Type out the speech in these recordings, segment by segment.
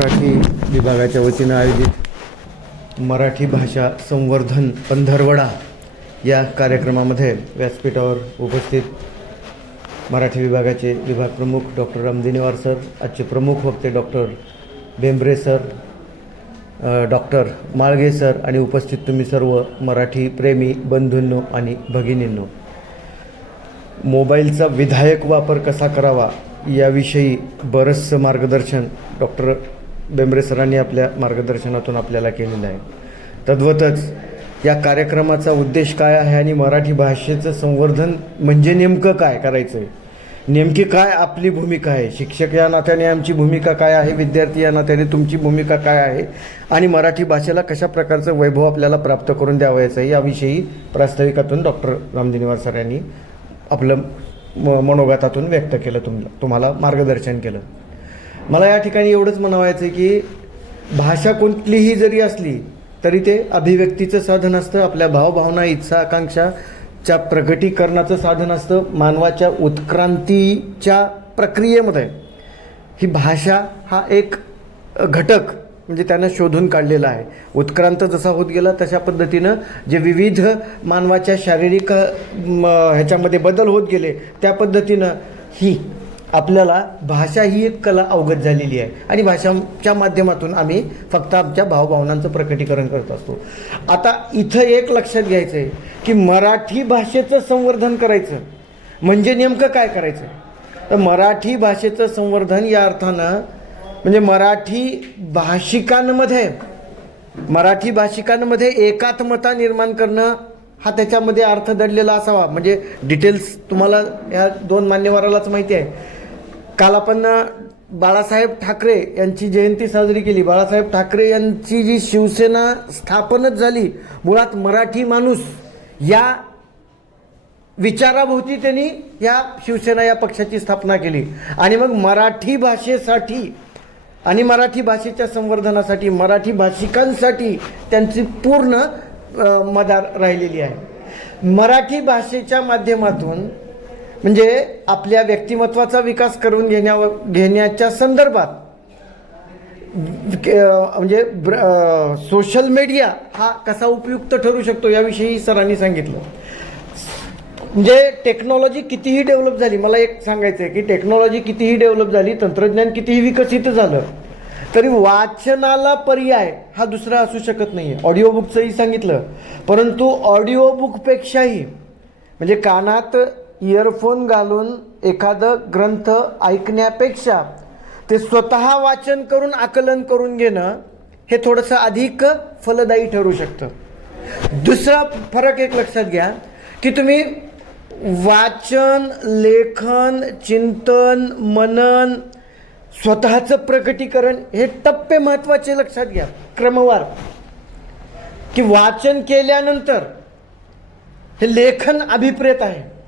मराठी विभागाच्या वतीनं आयोजित मराठी भाषा संवर्धन पंधरवडा या कार्यक्रमामध्ये व्यासपीठावर उपस्थित मराठी विभागाचे विभाग प्रमुख डॉक्टर रामदिनेवार सर आजचे प्रमुख वक्ते doctor Bembare sir doctor Malge sir आणि उपस्थित तुम्ही सर्व मराठी प्रेमी बंधूंनो आणि भगिनींनो. मोबाईलचा विधायक वापर कसा करावा याविषयी बरंचसं मार्गदर्शन डॉक्टर बेंबरे सरांनी आपल्या मार्गदर्शनातून आपल्याला केलेलं आहे. तद्वतच या कार्यक्रमाचा उद्देश काय आहे आणि मराठी भाषेचं संवर्धन म्हणजे नेमकं काय करायचं आहे नेमकी काय आपली भूमिका आहे? शिक्षक या नात्याने आमची भूमिका काय आहे? विद्यार्थी या नात्याने तुमची भूमिका काय आहे? आणि मराठी भाषेला कशा प्रकारचं वैभव आपल्याला प्राप्त करून द्यावायचं आहे? याविषयी प्रास्ताविकातून डॉक्टर रामदिनिवार सर यांनी आपलं म मनोगतातून व्यक्त केलं तुम तुम्हाला मार्गदर्शन केलं. मला या ठिकाणी एवढंच म्हणावायचं आहे की भाषा कोणतीही जरी असली तरी ते अभिव्यक्तीचं साधन असतं आपल्या भावभावना इच्छा आकांक्षाच्या प्रगटीकरणाचं साधन असतं मानवाच्या उत्क्रांतीच्या प्रक्रियेमध्ये. ही भाषा हा एक घटक म्हणजे त्यानं शोधून काढलेला आहे. उत्क्रांत जसा होत गेला तशा पद्धतीनं जे विविध मानवाच्या शारीरिक म, ह्याच्यामध्ये बदल होत गेले त्या पद्धतीनं ही आपल्याला भाषा ही एक कला अवगत झालेली आहे. आणि भाषांच्या माध्यमातून आम्ही फक्त आमच्या भावभावनांचं प्रकटीकरण करत असतो. आता इथं एक लक्षात घ्यायचं आहे की मराठी भाषेचं संवर्धन करायचं म्हणजे नेमकं काय करायचं? तर मराठी भाषेचं संवर्धन या अर्थानं म्हणजे मराठी भाषिकांमध्ये मराठी भाषिकांमध्ये एकात्मता निर्माण करणं हा त्याच्यामध्ये अर्थ दडलेला असावा. म्हणजे डिटेल्स तुम्हाला या दोन मान्यवरालाच माहिती आहे. काल आपण बाळासाहेब ठाकरे यांची जयंती साजरी केली. बाळासाहेब ठाकरे यांची जी शिवसेना स्थापनच झाली मुळात मराठी माणूस या विचाराभोवती त्यांनी या शिवसेना या पक्षाची स्थापना केली. आणि मग मराठी भाषेसाठी आणि मराठी भाषेच्या संवर्धनासाठी मराठी भाषिकांसाठी त्यांची पूर्ण मदार राहिलेली आहे. मराठी भाषेच्या माध्यमातून म्हणजे आपल्या व्यक्तिमत्वाचा विकास करून घेण्यावर घेण्याच्या संदर्भात म्हणजे सोशल मीडिया हा कसा उपयुक्त ठरू शकतो याविषयी सरांनी सांगितलं. म्हणजे टेक्नॉलॉजी कितीही डेव्हलप झाली मला एक सांगायचं आहे की टेक्नॉलॉजी कितीही डेव्हलप झाली तंत्रज्ञान कितीही विकसित झालं तरी वाचनाला पर्याय हा दुसरा असू शकत नाही आहे ऑडिओ बुकचंही सांगितलं. परंतु ऑडिओ बुकपेक्षाही म्हणजे कानात इयरफोन घालून एखादं ग्रंथ ऐकण्यापेक्षा ते स्वतः वाचन करून आकलन करून घेणं हे थोडंसं अधिक फलदायी ठरू शकतं. दुसरा फरक एक लक्षात घ्या की तुम्ही वाचन लेखन चिंतन मनन स्वतःचं प्रकटीकरण हे टप्पे महत्त्वाचे लक्षात घ्या. क्रमवार. की वाचन केल्यानंतर हे लेखन अभिप्रेत आहे.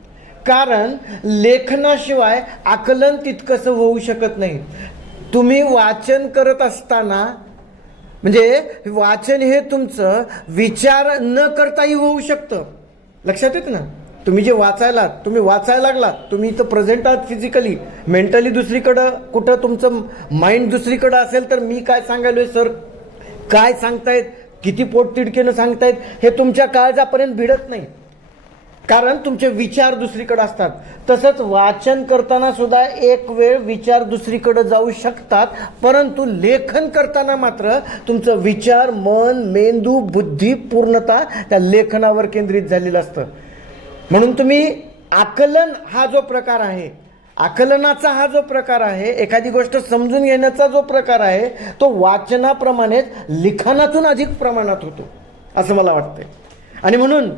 कारण लेखनाशिवाय आकलन तितकंसं होऊ शकत नाही. तुम्ही वाचन करत असताना म्हणजे वाचन हे तुमचं विचार न करताही होऊ शकतं. लक्षात येतं ना? तुम्ही जे वाचायला तुम्ही वाचायला लागलात तुम्ही इथं प्रेझेंट आहात फिजिकली मेंटली दुसरीकडं कुठं तुमचं माइंड दुसरीकडं असेल तर मी काय सांगायलोय सर काय सांगतायत? किती पोटतिडकीनं सांगतायत? हे तुमच्या काळजापर्यंत भिडत नाही. कारण तुमचे विचार दुसरीकडे असतात. तसंच वाचन करताना सुद्धा एक वेळ विचार दुसरीकडे जाऊ शकतात परंतु लेखन करताना मात्र तुमचं विचार मन मेंदू बुद्धी पूर्णता त्या लेखनावर केंद्रित झालेलं असतं. म्हणून तुम्ही आकलन हा जो प्रकार आहे आकलनाचा हा जो प्रकार आहे एखादी गोष्ट समजून घेण्याचा जो प्रकार आहे तो वाचनाप्रमाणेच लिखाणातून अधिक प्रमाणात होतो असं मला वाटतंय. आणि म्हणून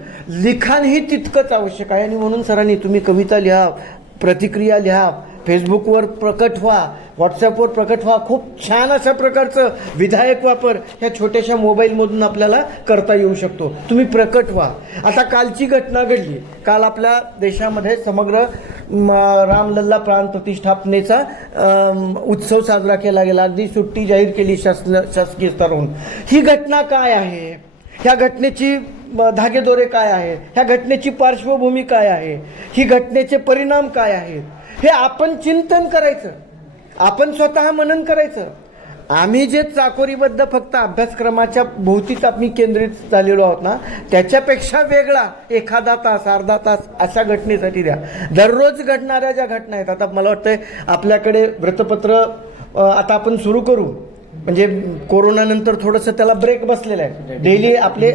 लिखाण ही तितकंच आवश्यक आहे. आणि म्हणून सरांनी तुम्ही कविता लिहा प्रतिक्रिया लिहा फेसबुकवर प्रकट व्हा व्हॉट्सॲपवर प्रकट व्हा. खूप छान अशा प्रकारचं विधायक वापर ह्या छोट्याशा मोबाईलमधून आपल्याला करता येऊ शकतो. तुम्ही प्रकट व्हा. आता कालची घटना घडली. काल आपल्या देशामध्ये समग्र म, रामलल्ला प्राण प्रतिष्ठापनेचा उत्सव साजरा केला गेला. अगदी सुट्टी जाहीर केली शासन शासकीय स्तरावरून ही घटना काय आहे? ह्या घटनेची धागेदोरे काय आहेत ह्या घटनेची पार्श्वभूमी काय आहे? ही घटनेचे परिणाम काय आहेत? हे आपण चिंतन करायचं. आपण स्वतः मनन करायचं. आम्ही जे चाकोरीबद्ध फक्त अभ्यासक्रमाच्या भोवतीच आम्ही केंद्रित झालेलो आहोत ना त्याच्यापेक्षा वेगळा एखादा तास अर्धा तास अशा घटनेसाठी द्या. दररोज घडणाऱ्या ज्या घटना आहेत आता मला वाटतंय आपल्याकडे वृत्तपत्र आता आपण सुरू करू. म्हणजे कोरोनानंतर थोडंसं त्याला ब्रेक बसलेला आहे. डेली आपले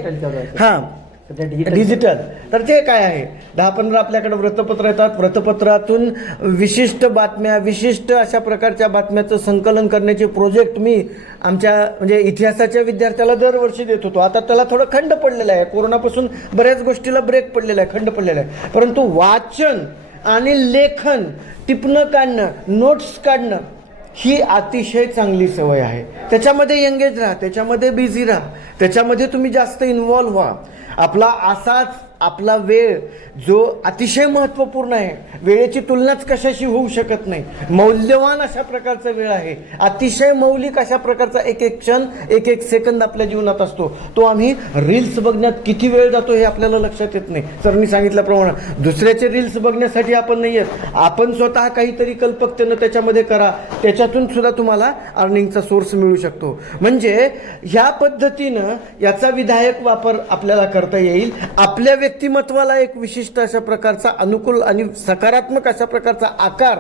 हां. डिजिटल तर ते काय आहे? दहा पंधरा आपल्याकडे वृत्तपत्र येतात. वृत्तपत्रातून विशिष्ट बातम्या विशिष्ट अशा प्रकारच्या बातम्याचं संकलन करण्याचे प्रोजेक्ट मी आमच्या म्हणजे इतिहासाच्या विद्यार्थ्याला दरवर्षी देत होतो. आता त्याला थोडं खंड पडलेलं आहे. कोरोनापासून बऱ्याच गोष्टीला ब्रेक पडलेला आहे खंड पडलेला आहे. परंतु वाचन आणि लेखन टिपणं काढणं नोट्स काढणं ही अतिशय चांगली सवय आहे. त्याच्यामध्ये एंगेज राहा त्याच्यामध्ये बिझी राहा. त्याच्यामध्ये तुम्ही जास्त इन्वॉल्व्ह व्हा. आपला असाच आपला वेळ जो अतिशय महत्त्वपूर्ण आहे वेळेची तुलनाच कशाशी होऊ शकत नाही. मौल्यवान अशा प्रकारचा वेळ आहे. अतिशय मौलिक अशा प्रकारचा एक एक क्षण एक एक सेकंद आपल्या जीवनात असतो. तो आम्ही रील्स बघण्यात किती वेळ जातो हे आपल्याला लक्षात येत नाही. सरनी सांगितल्याप्रमाणे दुसऱ्याचे रील्स बघण्यासाठी आपण नाही येत. आपण स्वतः काहीतरी कल्पकतेनं त्याच्यामध्ये करा. त्याच्यातून सुद्धा तुम्हाला अर्निंगचा सोर्स मिळू शकतो. म्हणजे ह्या पद्धतीनं याचा विधायक वापर आपल्याला करता येईल. आपल्या व्यक्तिमत्वाला एक विशिष्ट अशा प्रकारचा अनुकूल आणि सकारात्मक अशा प्रकारचा आकार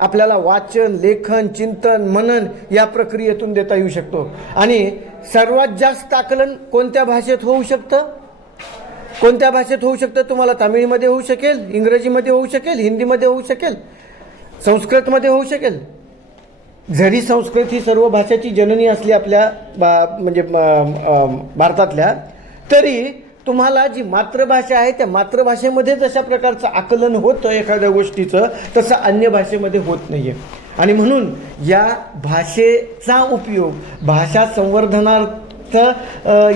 आपल्याला वाचन लेखन चिंतन मनन या प्रक्रियेतून देता येऊ शकतो. आणि सर्वात जास्त आकलन कोणत्या भाषेत होऊ शकतं? कोणत्या भाषेत होऊ शकतं? तुम्हाला तामिळमध्ये होऊ शकेल इंग्रजीमध्ये होऊ शकेल हिंदीमध्ये होऊ शकेल संस्कृतमध्ये होऊ शकेल. जरी संस्कृत ही सर्व भाषेची जननी असली आपल्या बा- म्हणजे भारतातल्या तरी तुम्हाला जी मातृभाषा आहे त्या मातृभाषेमध्ये जशा प्रकारचं आकलन होतं एखाद्या गोष्टीचं तसं अन्य भाषेमध्ये होत नाही आहे आणि म्हणून या भाषेचा उपयोग भाषा संवर्धनार्थ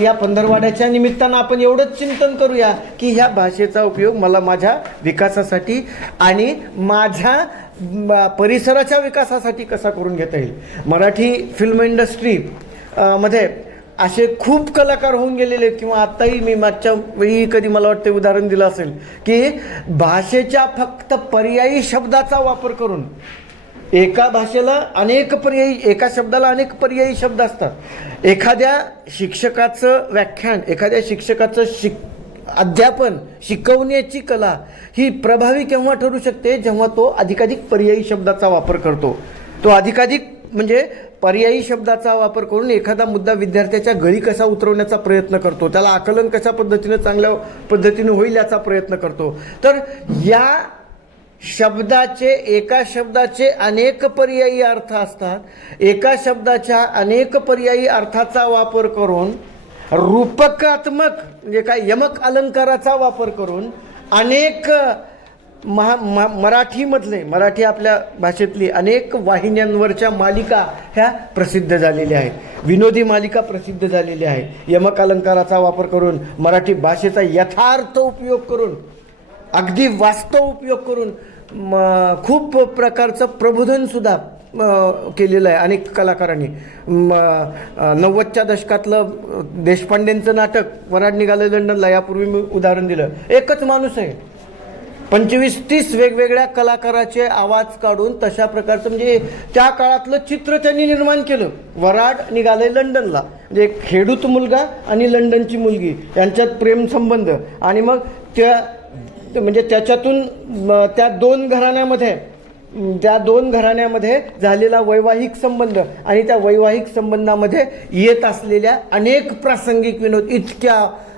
या पंधरवाड्याच्या निमित्तानं आपण एवढंच चिंतन करूया की ह्या भाषेचा उपयोग मला माझ्या विकासासाठी आणि माझ्या परिसराच्या विकासासाठी कसा करून घेता येईल. मराठी फिल्म इंडस्ट्री मध्ये असे खूप कलाकार होऊन गेलेले आहेत. किंवा आत्ताही मी मागच्या वेळी कधी मला वाटते उदाहरण दिलं असेल की भाषेच्या फक्त पर्यायी शब्दाचा वापर करून एका भाषेला अनेक पर्यायी एका शब्दाला अनेक पर्यायी शब्द असतात. एखाद्या शिक्षकाचं व्याख्यान एखाद्या शिक्षकाचं शिक अध्यापन शिकवण्याची कला ही प्रभावी केव्हा ठरू शकते? जेव्हा तो अधिकाधिक पर्यायी शब्दाचा वापर करतो. तो अधिकाधिक म्हणजे पर्यायी शब्दाचा वापर करून एखादा मुद्दा विद्यार्थ्याच्या गळी कसा उतरवण्याचा प्रयत्न करतो त्याला आकलन कशा पद्धतीनं चांगल्या पद्धतीनं होईल याचा प्रयत्न करतो. तर या शब्दाचे एका शब्दाचे अनेक पर्यायी अर्थ असतात. एका शब्दाच्या अनेक पर्यायी अर्थाचा वापर करून रूपकात्मक म्हणजे काय यमक अलंकाराचा वापर करून अनेक महा म मराठीमधले मराठी आपल्या भाषेतली अनेक वाहिन्यांवरच्या मालिका ह्या प्रसिद्ध झालेल्या आहेत. विनोदी मालिका प्रसिद्ध झालेल्या आहेत. यमक अलंकाराचा वापर करून मराठी भाषेचा यथार्थ उपयोग करून अगदी वास्तव उपयोग करून म, खूप प्रकारचं प्रबोधनसुद्धा केलेलं आहे अनेक कलाकारांनी. नव्वदच्या दशकातलं देशपांडेंचं नाटक वराड निघालं लंडनला यापूर्वी मी उदाहरण दिलं. एकच माणूस आहे. पंचवीस तीस वेगवेगळ्या कलाकाराचे आवाज काढून तशा प्रकारचं म्हणजे त्या काळातलं चित्र त्यांनी निर्माण केलं. वराड निघाले लंडनला. म्हणजे एक खेडूत मुलगा आणि लंडनची मुलगी यांच्यात प्रेमसंबंध आणि मग त्या म्हणजे त्याच्यातून त्या दोन घराण्यामध्ये त्या दोन घराण्यामध्ये झालेला वैवाहिक संबंध आणि त्या वैवाहिक संबंधामध्ये येत असलेल्या अनेक प्रासंगिक विनोद इतक्या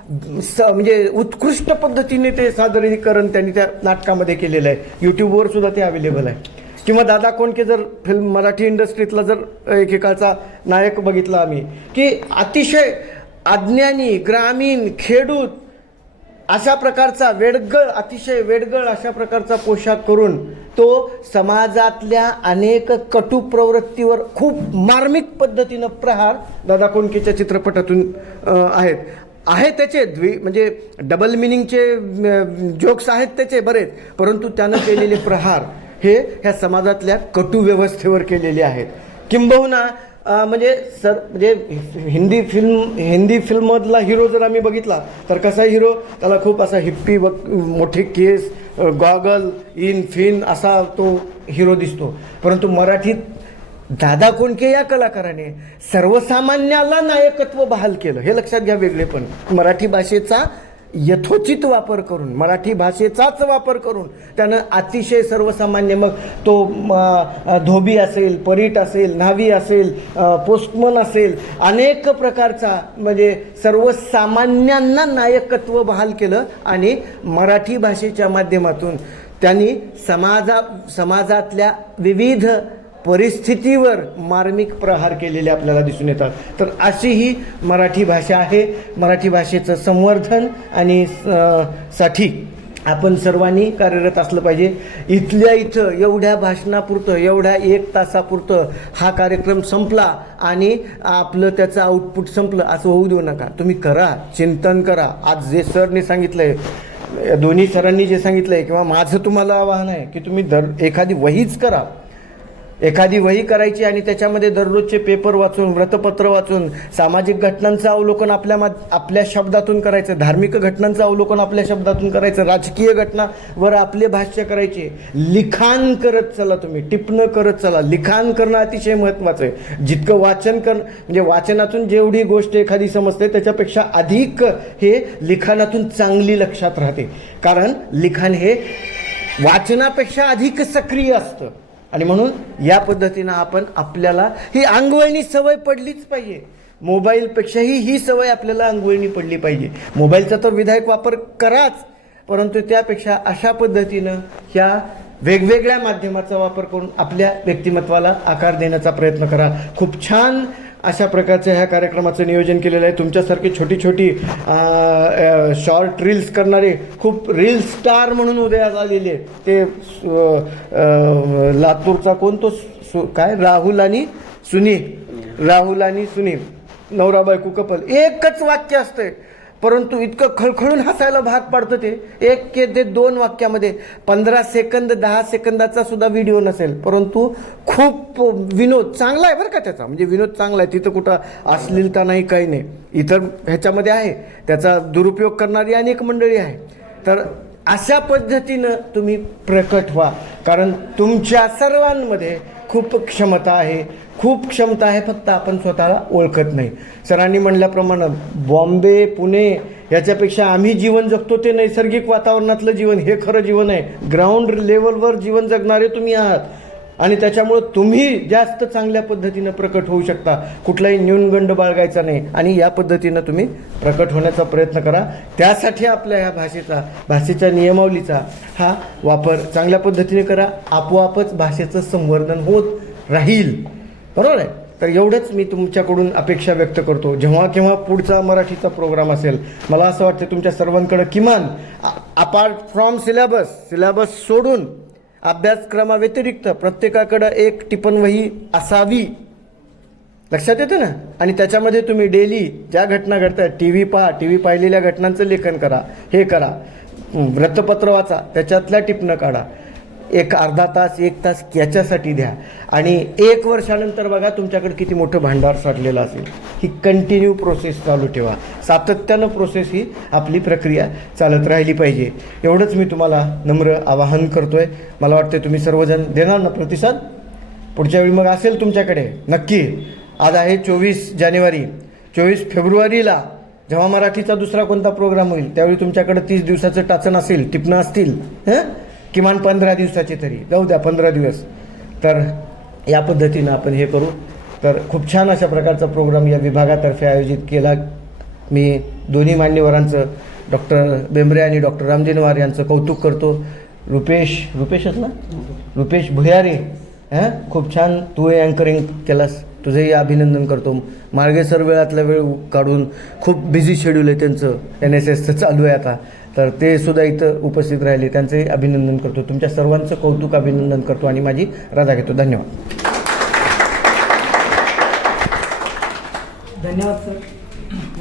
स म्हणजे उत्कृष्ट पद्धतीने ते सादरीकरण त्यांनी त्या नाटकामध्ये केलेलं आहे. यूट्यूबवर सुद्धा ते अवेलेबल आहे. किंवा दादा कोणके जर फिल्म मराठी इंडस्ट्रीतला जर एकेकाळचा नायक बघितला आम्ही की अतिशय अज्ञानी ग्रामीण खेडूत अशा प्रकारचा वेडगळ अतिशय वेडगळ अशा प्रकारचा पोशाख करून तो समाजातल्या अनेक कटू प्रवृत्तीवर खूप मार्मिक पद्धतीनं प्रहार दादा कोंडकेच्या चित्रपटातून आहेत. आहे त्याचे द्वि म्हणजे डबल मिनिंगचे जोक्स आहेत त्याचे बरेच परंतु त्यानं केलेले प्रहार हे ह्या समाजातल्या कटू व्यवस्थेवर केलेले आहेत. किंबहुना म्हणजे सर म्हणजे हिंदी फिल्म हिंदी फिल्ममधला हिरो जर आम्ही बघितला तर कसा हिरो? त्याला खूप असा हिप्पी व मोठे केस गॉगल इन फिन असा तो हिरो दिसतो. परंतु मराठीत दादा कोणके या कलाकाराने सर्वसामान्याला नायकत्व बहाल केलं? हे लक्षात घ्या वेगळे पण. मराठी भाषेचा यथोचित वापर करून मराठी भाषेचाच वापर करून त्यानं अतिशय सर्वसामान्य मग तो धोबी असेल परीट असेल न्हावी असेल पोस्टमन असेल अनेक प्रकारचा म्हणजे सर्वसामान्यांना नायकत्व बहाल केलं आणि मराठी भाषेच्या माध्यमातून त्यांनी समाजा समाजातल्या विविध परिस्थितीवर मार्मिक प्रहार केलेले आपल्याला दिसून येतात. तर अशी ही मराठी भाषा आहे. मराठी भाषेचं संवर्धन आणि साठी आपण सर्वांनी कार्यरत असलं पाहिजे. इथल्या इथं एवढ्या भाषणापुरतं एवढ्या एक तासापुरतं हा कार्यक्रम संपला आणि आपलं त्याचं आउटपुट संपलं असं होऊ देऊ नका. तुम्ही करा चिंतन करा. आज जे सरने सांगितलं आहे दोन्ही सरांनी जे सांगितलं आहे किंवा माझं तुम्हाला आवाहन आहे की तुम्ही दर एखादी वहीच करा. एखादी वही करायची आणि त्याच्यामध्ये दररोजचे पेपर वाचून व्रतपत्र वाचून सामाजिक घटनांचं अवलोकन आपल्या मा आपल्या शब्दातून करायचं धार्मिक घटनांचं अवलोकन आपल्या शब्दातून करायचं राजकीय घटनावर आपले भाष्य करायचे. लिखाण करत चला तुम्ही टिपणं करत चला. लिखाण करणं अतिशय महत्त्वाचं आहे. जितकं वाचन कर म्हणजे वाचनातून जेवढी गोष्ट एखादी समजते त्याच्यापेक्षा अधिक हे लिखाणातून चांगली लक्षात राहते. कारण लिखाण हे वाचनापेक्षा अधिक सक्रिय असतं. आणि म्हणून या पद्धतीनं आपण आपल्याला ही अंगवळणी सवय पडलीच पाहिजे. मोबाईलपेक्षाही ही सवय आपल्याला अंगवळणी पडली पाहिजे. मोबाईलचा तर विधायक वापर कराच परंतु त्यापेक्षा अशा पद्धतीनं ह्या वेगवेगळ्या माध्यमाचा वापर करून आपल्या व्यक्तिमत्वाला आकार देण्याचा प्रयत्न करा. खूप छान अशा प्रकारच्या ह्या कार्यक्रमाचं नियोजन केलेलं आहे. तुमच्यासारखी छोटी छोटी शॉर्ट रील्स करणारे खूप रील स्टार म्हणून उदयास आलेले ते लातूरचा कोणतो सु काय? राहुल आणि सुनील. राहुल आणि सुनील. नवरा बायको कपल एकच वाक्य असतंय. परंतु इतकं खळखळून हसायला भाग पाडतं ते. एक के ते दोन वाक्यामध्ये पंधरा सेकंद दहा सेकंदाचा सुद्धा व्हिडिओ नसेल. परंतु खूप विनोद चांगला आहे बरं का त्याचा. म्हणजे विनोद चांगला आहे. तिथं कुठं अश्लीलता नाही काही नाही. इतर ह्याच्यामध्ये आहे. त्याचा दुरुपयोग करणारी अनेक मंडळी आहे. तर अशा पद्धतीनं तुम्ही प्रकट व्हा. कारण तुमच्या सर्वांमध्ये खूप क्षमता आहे. खूप क्षमता आहे फक्त आपण स्वतःला ओळखत नाही. सरांनी म्हणल्याप्रमाणे बॉम्बे पुणे याच्यापेक्षा आम्ही जीवन जगतो ते नैसर्गिक वातावरणातलं जीवन. हे खरं जीवन आहे. ग्राउंड लेवलवर जीवन जगणारे तुम्ही आहात. आणि त्याच्यामुळं तुम्ही जास्त चांगल्या पद्धतीनं प्रकट होऊ शकता. कुठलाही न्यूनगंड बाळगायचा नाही. आणि या पद्धतीनं तुम्ही प्रकट होण्याचा प्रयत्न करा. त्यासाठी आपल्या ह्या भाषेचा भाषेच्या नियमावलीचा हा वापर चांगल्या पद्धतीने करा. आपोआपच भाषेचं संवर्धन होत राहील. बरोबर आहे? तर एवढंच मी तुमच्याकडून अपेक्षा व्यक्त करतो. जेव्हा केव्हा पुढचा मराठीचा प्रोग्राम असेल मला असं वाटतं तुमच्या सर्वांकडं किमान अपार्ट फ्रॉम सिलेबस सिलेबस सोडून अभ्यासक्रमाव्यतिरिक्त प्रत्येकाकडं एक टिपणवही असावी. लक्षात येतं ना? आणि त्याच्यामध्ये तुम्ही डेली ज्या घटना घडतात टी व्ही पहा टी व्ही पाहिलेल्या घटनांचं लेखन करा हे करा. वृत्तपत्र वाचा त्याच्यातल्या टिपणं काढा. एक अर्धा तास एक तास याच्यासाठी द्या. आणि एक वर्षानंतर बघा तुमच्याकडे किती मोठं भांडार साठलेलं असेल. ही कंटिन्यू प्रोसेस चालू ठेवा. सातत्यानं प्रोसेस ही आपली प्रक्रिया चालत राहिली पाहिजे. एवढंच मी तुम्हाला नम्र आवाहन करतो आहे मला वाटतं तुम्ही सर्वजण देणार ना प्रतिसाद? पुढच्या वेळी मग असेल तुमच्याकडे. नक्की. आज आहे चोवीस जानेवारी. चोवीस फेब्रुवारीला जेव्हा मराठीचा दुसरा कोणता प्रोग्राम होईल त्यावेळी तुमच्याकडे तीस दिवसाचं टाचण असेल टिपणं असतील. हं? किमान पंधरा दिवसाचे तरी. जाऊ द्या पंधरा दिवस. तर या पद्धतीनं आपण हे करू. तर खूप छान अशा प्रकारचा प्रोग्राम या विभागातर्फे आयोजित केला. मी दोन्ही मान्यवरांचं डॉक्टर बेंबरे आणि डॉक्टर रामदिनवार यांचं कौतुक करतो. रुपेश रुपेशच ना? रुपेश भुयारे. हां? खूप छान. तू हे अँकरिंग केलास. तुझंही अभिनंदन करतो. मार्गेसर वेळातला वेळ काढून खूप बिझी शेड्यूल आहे त्यांचं. एन एस एसचं चालू आहे आता. तर ते सुद्धा इथं उपस्थित राहिले. त्यांचंही अभिनंदन करतो. तुमच्या सर्वांचं कौतुक अभिनंदन करतो आणि माझी रजा घेतो. धन्यवाद. धन्यवाद सर.